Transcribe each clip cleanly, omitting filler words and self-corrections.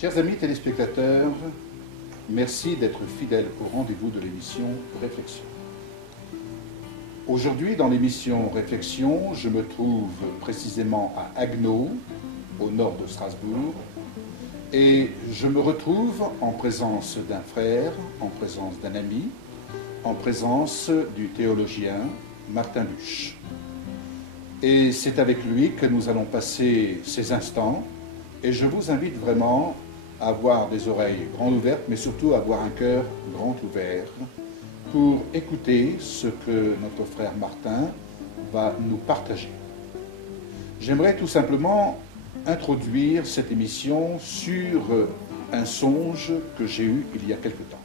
Chers amis téléspectateurs, merci d'être fidèles au rendez-vous de l'émission Réflexion. Aujourd'hui, dans l'émission Réflexion, je me trouve précisément à Haguenau, au nord de Strasbourg, et je me retrouve en présence d'un frère, en présence d'un ami, en présence du théologien Martin Buch. Et c'est avec lui que nous allons passer ces instants, et je vous invite vraiment à avoir des oreilles grandes ouvertes, mais surtout à avoir un cœur grand ouvert pour écouter ce que notre frère Martin va nous partager. J'aimerais tout simplement introduire cette émission sur un songe que j'ai eu il y a quelque temps.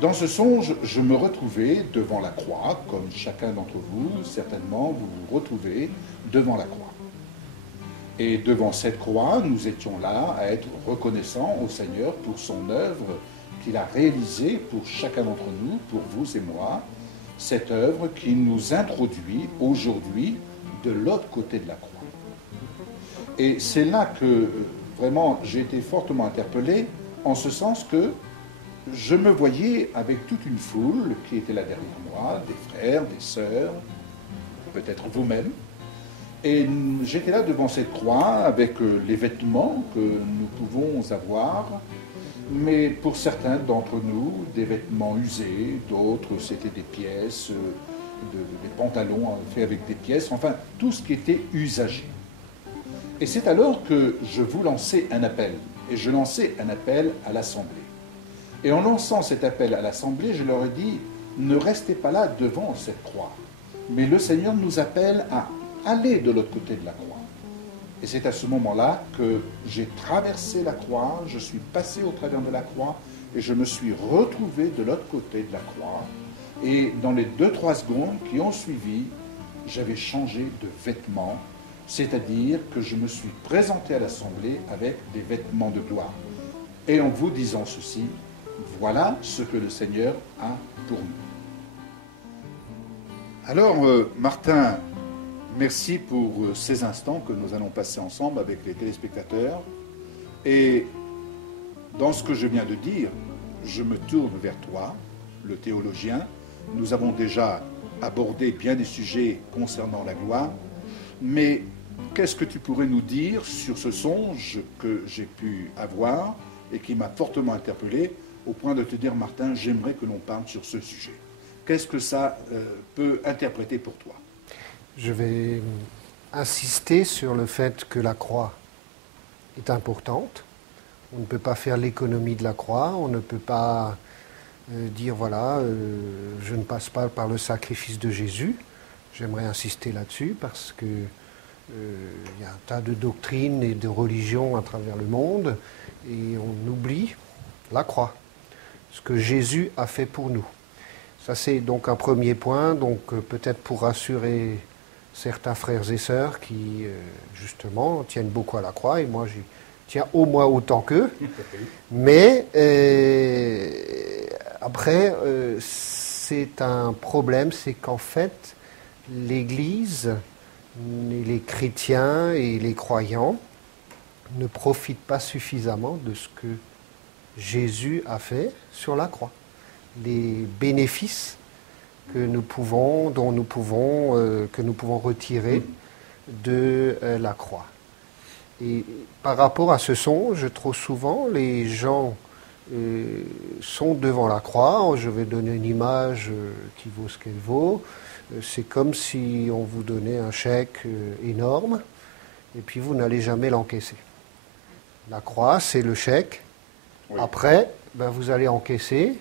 Dans ce songe, je me retrouvais devant la croix, comme chacun d'entre vous, certainement, vous vous retrouvez devant la croix. Et devant cette croix, nous étions là à être reconnaissants au Seigneur pour son œuvre qu'il a réalisée pour chacun d'entre nous, pour vous et moi, cette œuvre qui nous introduit aujourd'hui de l'autre côté de la croix. Et c'est là que vraiment j'ai été fortement interpellé, en ce sens que je me voyais avec toute une foule qui était là derrière moi, des frères, des sœurs, peut-être vous-même. Et j'étais là devant cette croix avec les vêtements que nous pouvons avoir, mais pour certains d'entre nous, des vêtements usés, d'autres c'était des pièces, des pantalons faits avec des pièces, enfin tout ce qui était usagé. Et c'est alors que je vous lançais un appel, et je lançais un appel à l'Assemblée. Et en lançant cet appel à l'Assemblée, je leur ai dit, ne restez pas là devant cette croix, mais le Seigneur nous appelle à aller de l'autre côté de la croix. Et c'est à ce moment-là que j'ai traversé la croix, je suis passé au travers de la croix, et je me suis retrouvé de l'autre côté de la croix. Et dans les 2-3 secondes qui ont suivi, j'avais changé de vêtements, c'est-à-dire que je me suis présenté à l'Assemblée avec des vêtements de gloire. Et en vous disant ceci, voilà ce que le Seigneur a pour nous. Alors, Martin, merci pour ces instants que nous allons passer ensemble avec les téléspectateurs. Et dans ce que je viens de dire, je me tourne vers toi, le théologien. Nous avons déjà abordé bien des sujets concernant la gloire, mais qu'est-ce que tu pourrais nous dire sur ce songe que j'ai pu avoir et qui m'a fortement interpellé au point de te dire, Martin, j'aimerais que l'on parle sur ce sujet. Qu'est-ce que ça peut interpréter pour toi ? Je vais insister sur le fait que la croix est importante. On ne peut pas faire l'économie de la croix, on ne peut pas dire, voilà, je ne passe pas par le sacrifice de Jésus. J'aimerais insister là-dessus parce que y a un tas de doctrines et de religions à travers le monde et on oublie la croix, ce que Jésus a fait pour nous. Ça, c'est donc un premier point, donc peut-être pour rassurer certains frères et sœurs qui, justement, tiennent beaucoup à la croix, et moi, j'y tiens au moins autant qu'eux. Mais après, c'est un problème, c'est qu'en fait, l'Église, les chrétiens et les croyants ne profitent pas suffisamment de ce que Jésus a fait sur la croix. Les bénéfices que nous pouvons retirer de la croix. Et par rapport à ce songe, trop souvent, les gens sont devant la croix. Je vais donner une image qui vaut ce qu'elle vaut. C'est comme si on vous donnait un chèque énorme et puis vous n'allez jamais l'encaisser. La croix, c'est le chèque. Oui. Après, vous allez encaisser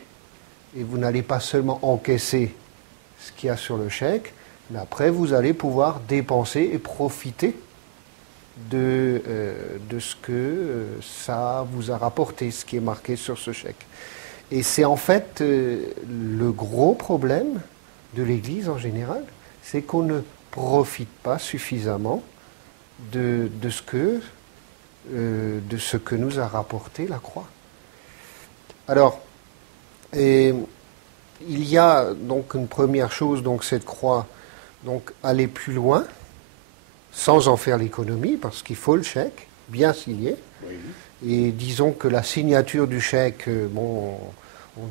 et vous n'allez pas seulement encaisser ce qu'il y a sur le chèque, mais après vous allez pouvoir dépenser et profiter de ce que ça vous a rapporté, ce qui est marqué sur ce chèque. Et c'est en fait le gros problème de l'Église en général, c'est qu'on ne profite pas suffisamment de ce que nous a rapporté la croix. Alors, il y a donc une première chose, donc cette croix, donc aller plus loin, sans en faire l'économie, parce qu'il faut le chèque, bien signé. Oui. Et disons que la signature du chèque, on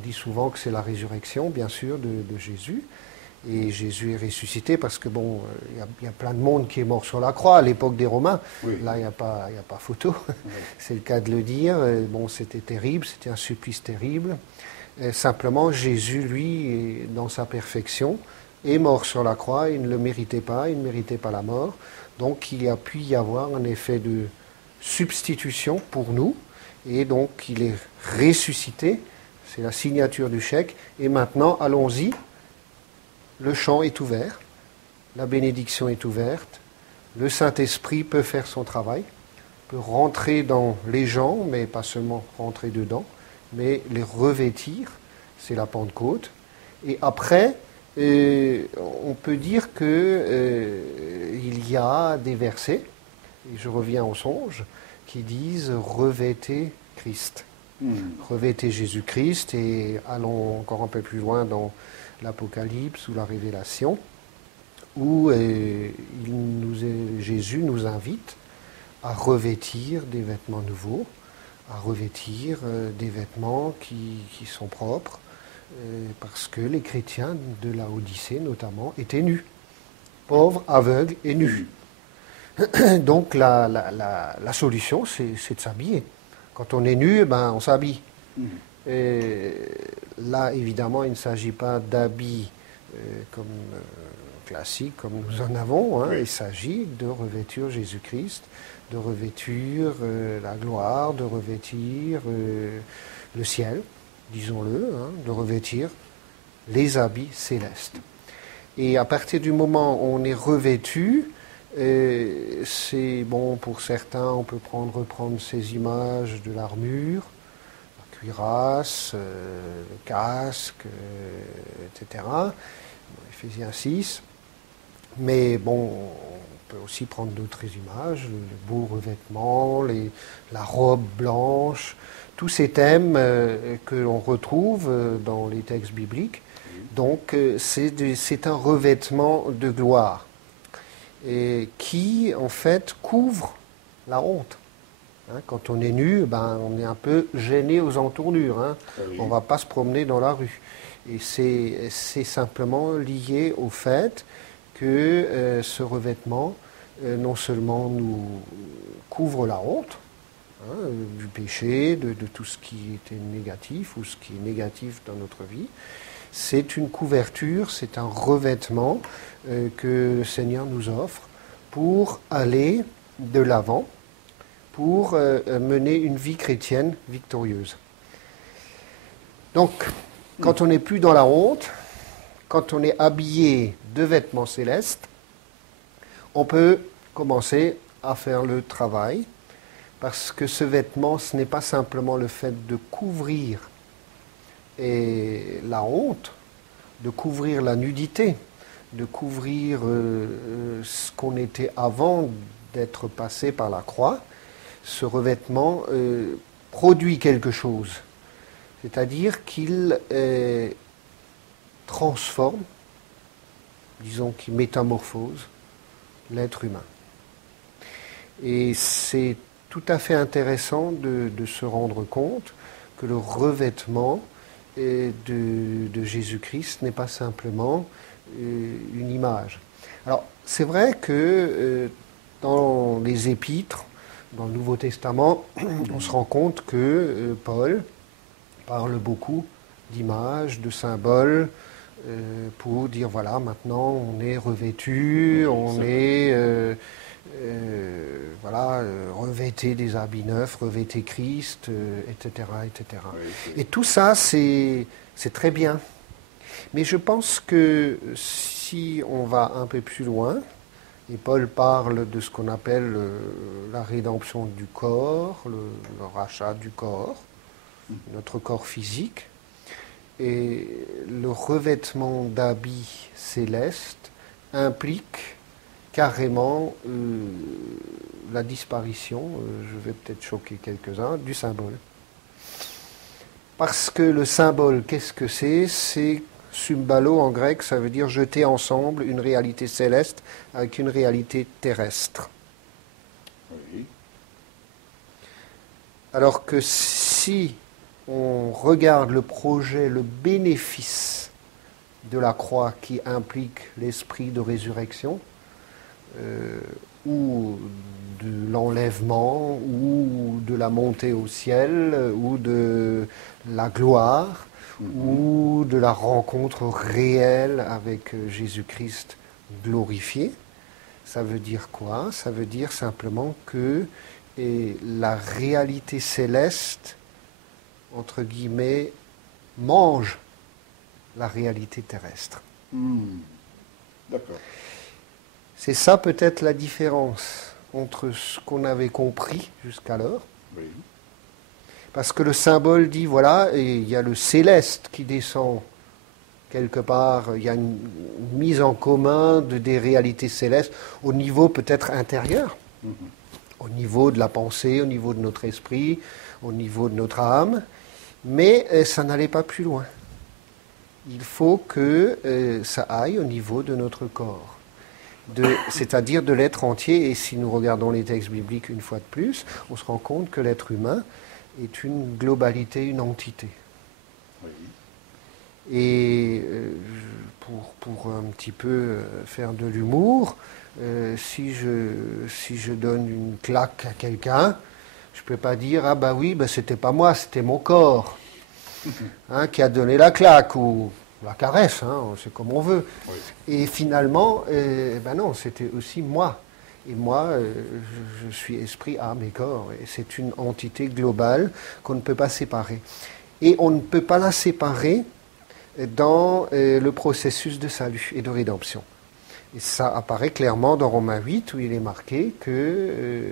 dit souvent que c'est la résurrection, bien sûr, de Jésus. Et Jésus est ressuscité parce que, il y a plein de monde qui est mort sur la croix à l'époque des Romains. Oui. Là, il n'y a pas photo. Oui. C'est le cas de le dire. C'était terrible, c'était un supplice terrible. Simplement, Jésus, lui, dans sa perfection, est mort sur la croix. Il ne le méritait pas, il ne méritait pas la mort. Donc, il a pu y avoir un effet de substitution pour nous. Et donc, il est ressuscité. C'est la signature du chèque. Et maintenant, allons-y. Le chant est ouvert, la bénédiction est ouverte, le Saint-Esprit peut faire son travail, peut rentrer dans les gens, mais pas seulement rentrer dedans, mais les revêtir, c'est la Pentecôte. Et après, on peut dire qu'il y a des versets, et je reviens au songe, qui disent « revêtez Christ ». Revêtez Jésus-Christ, et allons encore un peu plus loin dans l'Apocalypse ou la Révélation, où Jésus nous invite à revêtir des vêtements nouveaux, à revêtir des vêtements qui sont propres, parce que les chrétiens de la Odyssée, notamment, étaient nus, pauvres, aveugles et nus. Donc la solution, c'est de s'habiller. Quand on est nu, on s'habille. Et là, évidemment, il ne s'agit pas d'habits comme classiques, comme nous en avons. Oui. Il s'agit de revêtir Jésus-Christ, de revêtir la gloire, de revêtir le ciel, disons-le, de revêtir les habits célestes. Et à partir du moment où on est revêtu, c'est bon pour certains, on peut reprendre ces images de l'armure, cuirasse, le casque, etc. Éphésiens 6. Mais on peut aussi prendre d'autres images, le beau revêtement, la robe blanche, tous ces thèmes que l'on retrouve dans les textes bibliques. Donc c'est un revêtement de gloire et qui en fait couvre la honte. Quand on est nu, on est un peu gêné aux entournures. Oui. On ne va pas se promener dans la rue. Et c'est simplement lié au fait que ce revêtement, non seulement nous couvre la honte, du péché, de tout ce qui était négatif ou ce qui est négatif dans notre vie, c'est une couverture, c'est un revêtement que le Seigneur nous offre pour aller de l'avant, pour mener une vie chrétienne victorieuse. Donc, quand on n'est plus dans la honte, quand on est habillé de vêtements célestes, on peut commencer à faire le travail, parce que ce vêtement, ce n'est pas simplement le fait de couvrir la honte, de couvrir la nudité, de couvrir ce qu'on était avant d'être passé par la croix. Ce revêtement produit quelque chose, c'est-à-dire qu'il transforme, disons qu'il métamorphose l'être humain. Et c'est tout à fait intéressant de se rendre compte que le revêtement de Jésus-Christ n'est pas simplement une image. Alors, c'est vrai que dans les épîtres, dans le Nouveau Testament, on se rend compte que Paul parle beaucoup d'images, de symboles, pour dire, voilà, maintenant on est revêtu, on est revêté des habits neufs, revêté Christ, etc., etc. Oui. Et tout ça, c'est très bien. Mais je pense que si on va un peu plus loin, et Paul parle de ce qu'on appelle la rédemption du corps, le rachat du corps, notre corps physique, et le revêtement d'habits célestes implique carrément la disparition, je vais peut-être choquer quelques-uns, du symbole. Parce que le symbole, qu'est-ce que c'est ? C'est symbalo en grec, ça veut dire jeter ensemble une réalité céleste avec une réalité terrestre. Oui. Alors que si on regarde le projet, le bénéfice de la croix qui implique l'esprit de résurrection, ou de l'enlèvement, ou de la montée au ciel, ou de la gloire, ou de la rencontre réelle avec Jésus-Christ glorifié. Ça veut dire quoi? Ça veut dire simplement que la réalité céleste, entre guillemets, mange la réalité terrestre. D'accord. C'est ça peut-être la différence entre ce qu'on avait compris jusqu'alors. Oui. Parce que le symbole dit, voilà, et il y a le céleste qui descend quelque part, il y a une mise en commun des réalités célestes au niveau peut-être intérieur, au niveau de la pensée, au niveau de notre esprit, au niveau de notre âme, mais ça n'allait pas plus loin. Il faut que ça aille au niveau de notre corps, c'est-à-dire de l'être entier. Et si nous regardons les textes bibliques une fois de plus, on se rend compte que l'être humain est une globalité, une entité. Oui. Et pour un petit peu faire de l'humour, si je donne une claque à quelqu'un, je ne peux pas dire « Ah bah oui, bah c'était pas moi, c'était mon corps qui a donné la claque » ou la caresse, c'est comme on veut. Oui. Et finalement, ben non, c'était aussi moi. Et moi, je suis esprit, âme et corps. Et c'est une entité globale qu'on ne peut pas séparer. Et on ne peut pas la séparer dans le processus de salut et de rédemption. Et ça apparaît clairement dans Romains 8, où il est marqué que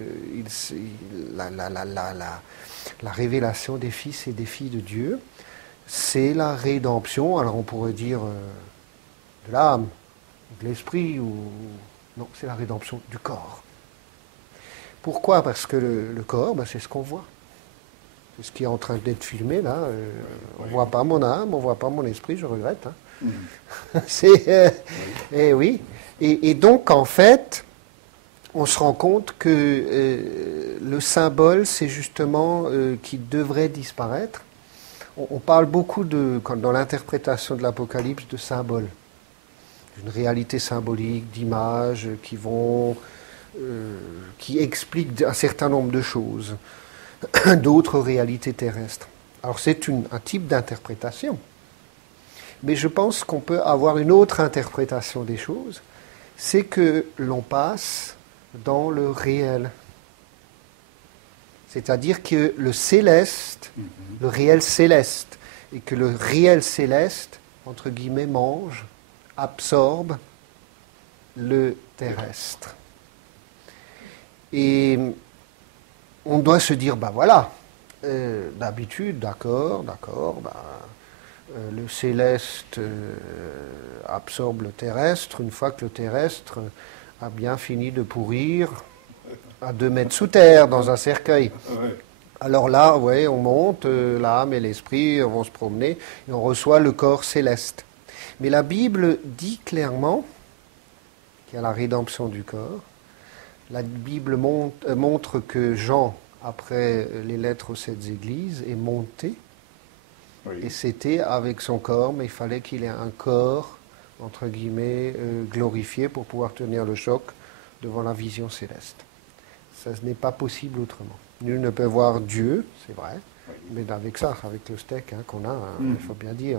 la révélation des fils et des filles de Dieu, c'est la rédemption, alors on pourrait dire de l'âme, de l'esprit, ou non, c'est la rédemption du corps. Pourquoi? Parce que le corps, c'est ce qu'on voit. C'est ce qui est en train d'être filmé là. On ne voit pas mon âme, on ne voit pas mon esprit, je regrette. Eh oui. Et donc, en fait, on se rend compte que le symbole, c'est justement qui devrait disparaître. On parle beaucoup, dans l'interprétation de l'Apocalypse, de symboles. Une réalité symbolique, d'images qui expliquent un certain nombre de choses, d'autres réalités terrestres. Alors c'est un type d'interprétation. Mais je pense qu'on peut avoir une autre interprétation des choses, c'est que l'on passe dans le réel. C'est-à-dire que le céleste, le réel céleste, et que le réel céleste, entre guillemets, mange, absorbe le terrestre. Et on doit se dire, voilà, d'habitude, d'accord, le céleste absorbe le terrestre, une fois que le terrestre a bien fini de pourrir à 2 mètres sous terre, dans un cercueil. Ouais. Alors là, on monte, l'âme et l'esprit vont se promener, et on reçoit le corps céleste. Mais la Bible dit clairement qu'il y a la rédemption du corps. La Bible montre que Jean, après les lettres aux 7 églises, est monté. Oui. Et c'était avec son corps, mais il fallait qu'il ait un corps, entre guillemets, glorifié pour pouvoir tenir le choc devant la vision céleste. Ça n'est pas possible autrement. Nul ne peut voir Dieu, c'est vrai, mais avec ça, avec le steak qu'on a, il faut bien dire.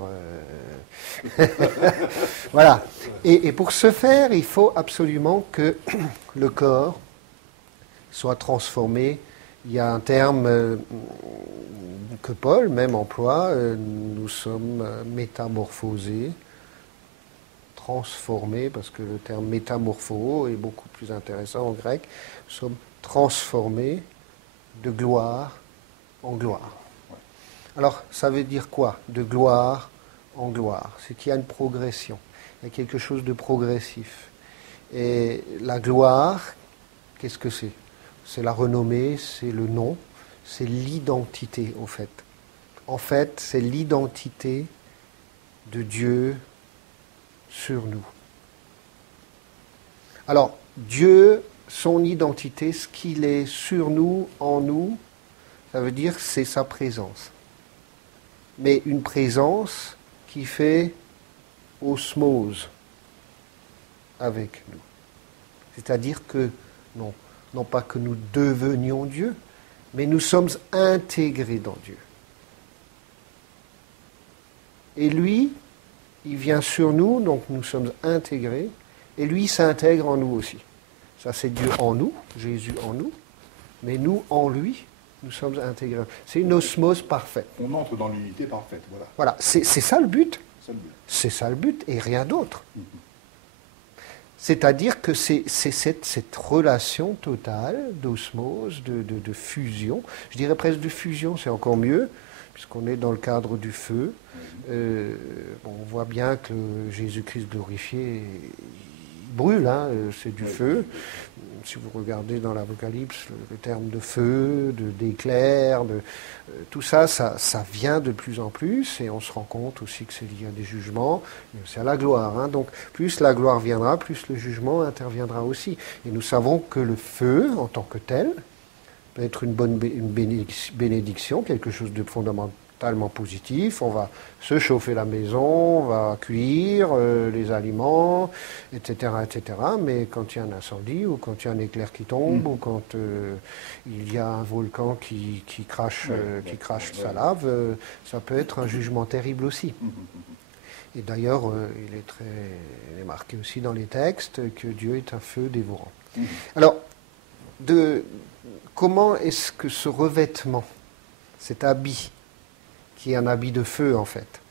Voilà. Et pour ce faire, il faut absolument que le corps soit transformé. Il y a un terme que Paul même emploie, nous sommes métamorphosés, transformés, parce que le terme métamorpho est beaucoup plus intéressant en grec, nous sommes transformés de gloire en gloire. Alors, ça veut dire quoi? De gloire en gloire. C'est qu'il y a une progression. Il y a quelque chose de progressif. Et la gloire, qu'est-ce que c'est? C'est la renommée, c'est le nom, c'est l'identité, au fait. En fait, c'est l'identité de Dieu sur nous. Alors, Dieu, son identité, ce qu'il est sur nous, en nous, ça veut dire que c'est sa présence. Mais une présence qui fait osmose avec nous. C'est-à-dire que, non pas que nous devenions Dieu, mais nous sommes intégrés dans Dieu. Et lui, il vient sur nous, donc nous sommes intégrés, et lui s'intègre en nous aussi. Ça, c'est Dieu en nous, Jésus en nous, mais nous en lui, nous sommes intégrés. C'est une osmose parfaite. On entre dans l'unité parfaite, voilà. Voilà, c'est ça le but. C'est le but. C'est ça le but, et rien d'autre. C'est-à-dire que c'est cette relation totale d'osmose, de fusion, je dirais presque de fusion, c'est encore mieux, puisqu'on est dans le cadre du feu. On voit bien que Jésus-Christ glorifié, il brûle, hein, c'est du feu. Si vous regardez dans l'Apocalypse, le terme de feu, d'éclair, tout ça, ça vient de plus en plus, et on se rend compte aussi que c'est lié à des jugements, mais aussi à la gloire. Hein. Donc plus la gloire viendra, plus le jugement interviendra aussi. Et nous savons que le feu, en tant que tel, peut être une bénédiction, quelque chose de fondamentalement positif. On va se chauffer la maison, on va cuire les aliments, etc., etc. Mais quand il y a un incendie, ou quand il y a un éclair qui tombe, ou quand il y a un volcan qui crache sa lave, ça peut être un jugement terrible aussi. Et d'ailleurs, il est marqué aussi dans les textes que Dieu est un feu dévorant. Alors, comment est-ce que ce revêtement, cet habit, qui est un habit de feu en fait,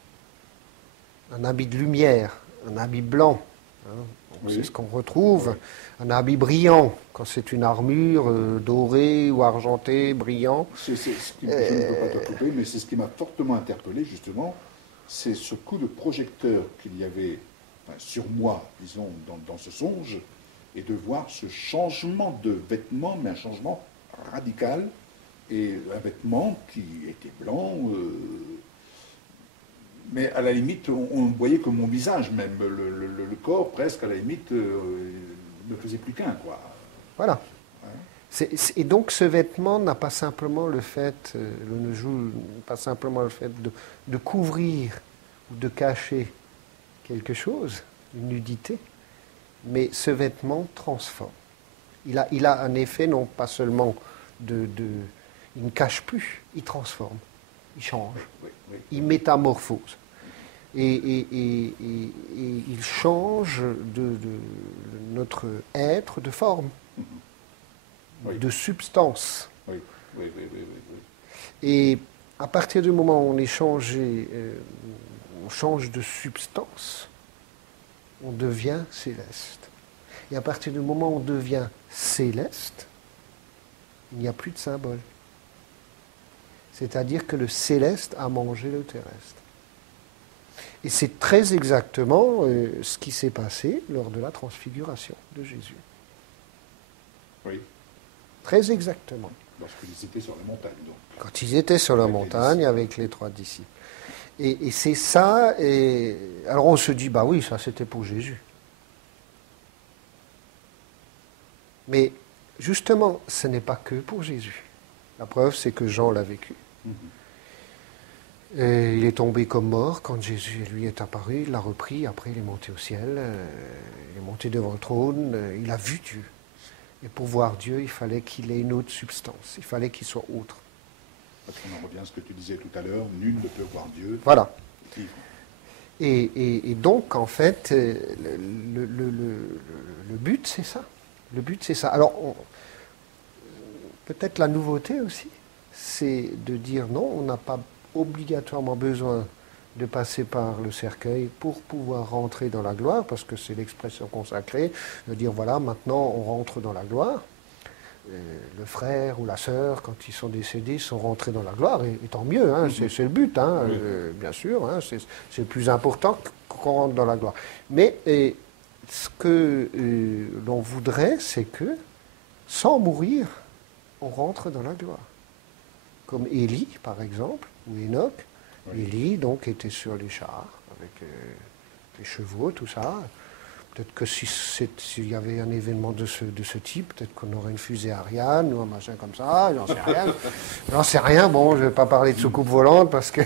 un habit de lumière, un habit blanc, hein, c'est ce qu'on retrouve, un habit brillant, quand c'est une armure dorée ou argentée, brillant. Je ne peux pas te couper, mais c'est ce qui m'a fortement interpellé justement, c'est ce coup de projecteur qu'il y avait sur moi, disons, dans ce songe, et de voir ce changement de vêtements, mais un changement radical, et un vêtement qui était blanc, mais à la limite, on voyait que mon visage, même le corps, presque, à la limite, ne faisait plus qu'un, quoi. Voilà. Hein? Et donc ce vêtement n'a pas simplement le fait, pas simplement le fait de couvrir ou de cacher quelque chose, une nudité, mais ce vêtement transforme. Il a un effet non pas seulement il ne cache plus, il transforme, il change, il métamorphose. Et il change de notre être de forme, de substance. Et à partir du moment où on on change de substance, on devient céleste. Et à partir du moment où on devient céleste, il n'y a plus de symbole. C'est-à-dire que le céleste a mangé le terrestre. Et c'est très exactement ce qui s'est passé lors de la transfiguration de Jésus. Oui. Très exactement. Lorsqu'ils étaient sur la montagne, donc. Quand ils étaient sur la montagne avec les 3 disciples. Et c'est ça, et alors on se dit, bah oui, ça c'était pour Jésus. Mais justement, ce n'est pas que pour Jésus. La preuve, c'est que Jean l'a vécu. Et il est tombé comme mort quand Jésus lui est apparu, il l'a repris, après il est monté au ciel, il est monté devant le trône, il a vu Dieu. Et pour voir Dieu, il fallait qu'il ait une autre substance, il fallait qu'il soit autre. Parce qu'on en revient à ce que tu disais tout à l'heure, nul ne peut voir Dieu. Voilà. Et donc, en fait, le but, c'est ça. Le but, c'est ça. Alors, peut-être la nouveauté aussi, c'est de dire non, on n'a pas obligatoirement besoin de passer par le cercueil pour pouvoir rentrer dans la gloire, parce que c'est l'expression consacrée, de dire voilà, maintenant on rentre dans la gloire. Le frère ou la sœur, quand ils sont décédés, sont rentrés dans la gloire, et tant mieux, hein, c'est le but, hein, bien sûr, hein, c'est le plus important qu'on rentre dans la gloire. Mais ce que l'on voudrait, c'est que, sans mourir, on rentre dans la gloire. Comme Élie, par exemple, ou Enoch. Élie, donc, était sur les chars, avec les chevaux, tout ça. Peut-être que s'il y avait un événement de ce type, peut-être qu'on aurait une fusée Ariane ou un machin comme ça, j'en sais rien. J'en sais rien, bon, je ne vais pas parler de soucoupe volante parce que...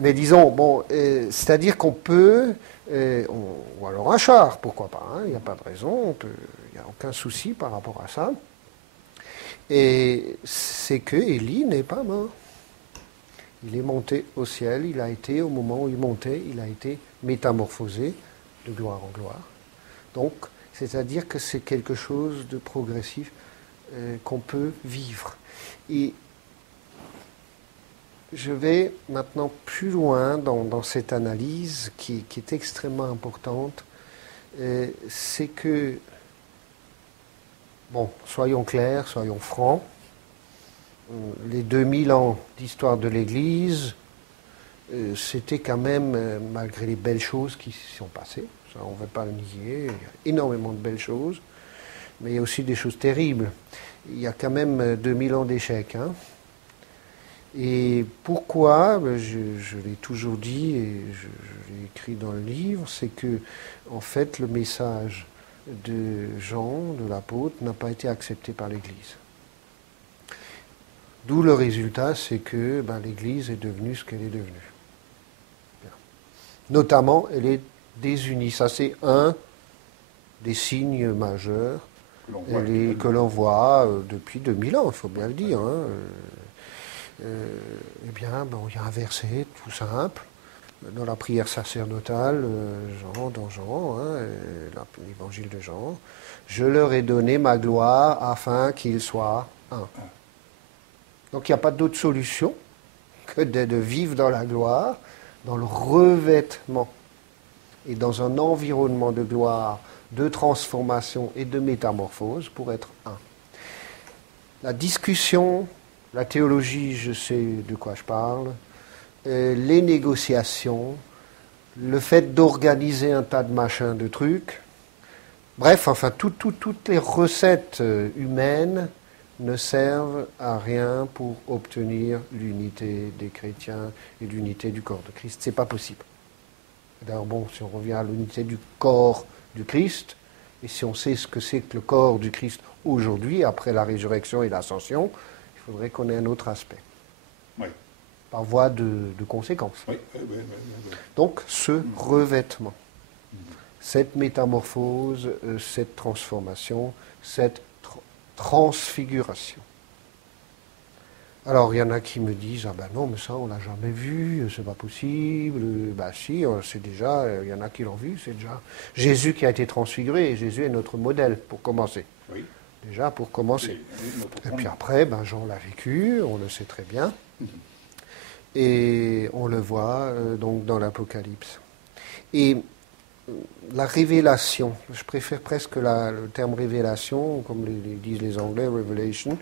Mais disons, bon, c'est-à-dire qu'on peut... ou alors un char, pourquoi pas, hein, il n'y a pas de raison, il n'y a aucun souci par rapport à ça. Et c'est que Élie n'est pas mort. Il est monté au ciel, il a été, au moment où il montait, il a été métamorphosé de gloire en gloire. Donc, c'est-à-dire que c'est quelque chose de progressif qu'on peut vivre. Et je vais maintenant plus loin dans cette analyse qui est extrêmement importante. C'est que, bon, soyons clairs, soyons francs, les 2000 ans d'histoire de l'Église, c'était quand même, malgré les belles choses qui s'y sont passées, ça on ne va pas le nier, il y a énormément de belles choses, mais il y a aussi des choses terribles. Il y a quand même 2000 ans d'échecs. Hein. Et pourquoi, je l'ai toujours dit et je l'ai écrit dans le livre, c'est que en fait le message de Jean, de l'apôtre, n'a pas été accepté par l'Église. D'où le résultat, c'est que l'Église est devenue ce qu'elle est devenue. Bien. Notamment, elle est désunie. Ça, c'est un des signes majeurs que l'on voit depuis 2000 ans, il faut bien le dire. Hein. Eh bien, il y a un verset tout simple, dans la prière sacerdotale, dans Jean, hein, l'évangile de Jean, « Je leur ai donné ma gloire afin qu'ils soient un ». Donc il n'y a pas d'autre solution que de vivre dans la gloire, dans le revêtement et dans un environnement de gloire, de transformation et de métamorphose pour être un. La discussion, la théologie, je sais de quoi je parle, les négociations, le fait d'organiser un tas de machins, de trucs, bref, enfin toutes les recettes humaines ne servent à rien pour obtenir l'unité des chrétiens et l'unité du corps de Christ. C'est pas possible. D'ailleurs, bon, si on revient à l'unité du corps du Christ, et si on sait ce que c'est que le corps du Christ aujourd'hui, après la résurrection et l'ascension, il faudrait qu'on ait un autre aspect. Oui. Par voie de conséquence. Oui. Donc, ce revêtement, cette métamorphose, cette transformation, cette transfiguration. Alors, il y en a qui me disent « Ah ben non, mais ça, on l'a jamais vu, c'est pas possible. » Ben si, c'est déjà, il y en a qui l'ont vu, c'est déjà Jésus qui a été transfiguré, et Jésus est notre modèle, pour commencer. Oui. Déjà, pour commencer. Et puis après, Jean l'a vécu, on le sait très bien, et on le voit donc dans l'Apocalypse. Et la révélation, je préfère presque le terme révélation, comme disent les Anglais, revelation,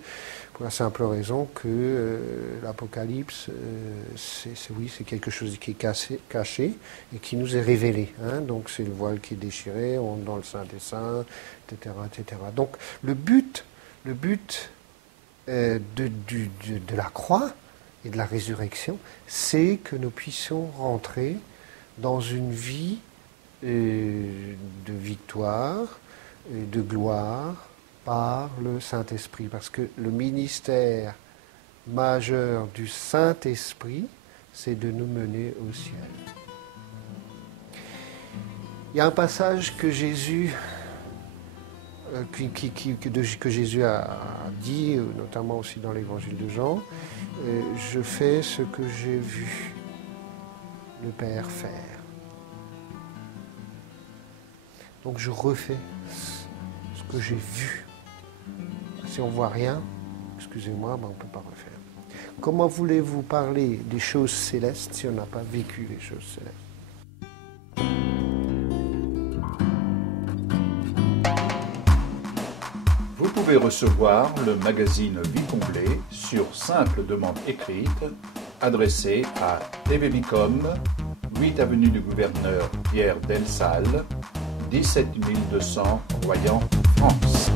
pour la simple raison que l'Apocalypse, c'est quelque chose qui est caché et qui nous est révélé. Hein. Donc c'est le voile qui est déchiré, on est dans le Saint des Saints, etc., etc. Donc le but de la croix et de la résurrection, c'est que nous puissions rentrer dans une vie de victoire et de gloire par le Saint-Esprit. Parce que le ministère majeur du Saint-Esprit, c'est de nous mener au ciel. Il y a un passage que Jésus, que Jésus a dit, notamment aussi dans l'évangile de Jean, « Je fais ce que j'ai vu le Père faire. » Donc je refais ce que j'ai vu. Si on ne voit rien, excusez-moi, on ne peut pas refaire. Comment voulez-vous parler des choses célestes si on n'a pas vécu les choses célestes? Vous pouvez recevoir le magazine Vie comblée sur simple demande écrite, adressée à TV Vicom, 8 avenue du Gouverneur Pierre Delsalle, 17 200 Royan, France.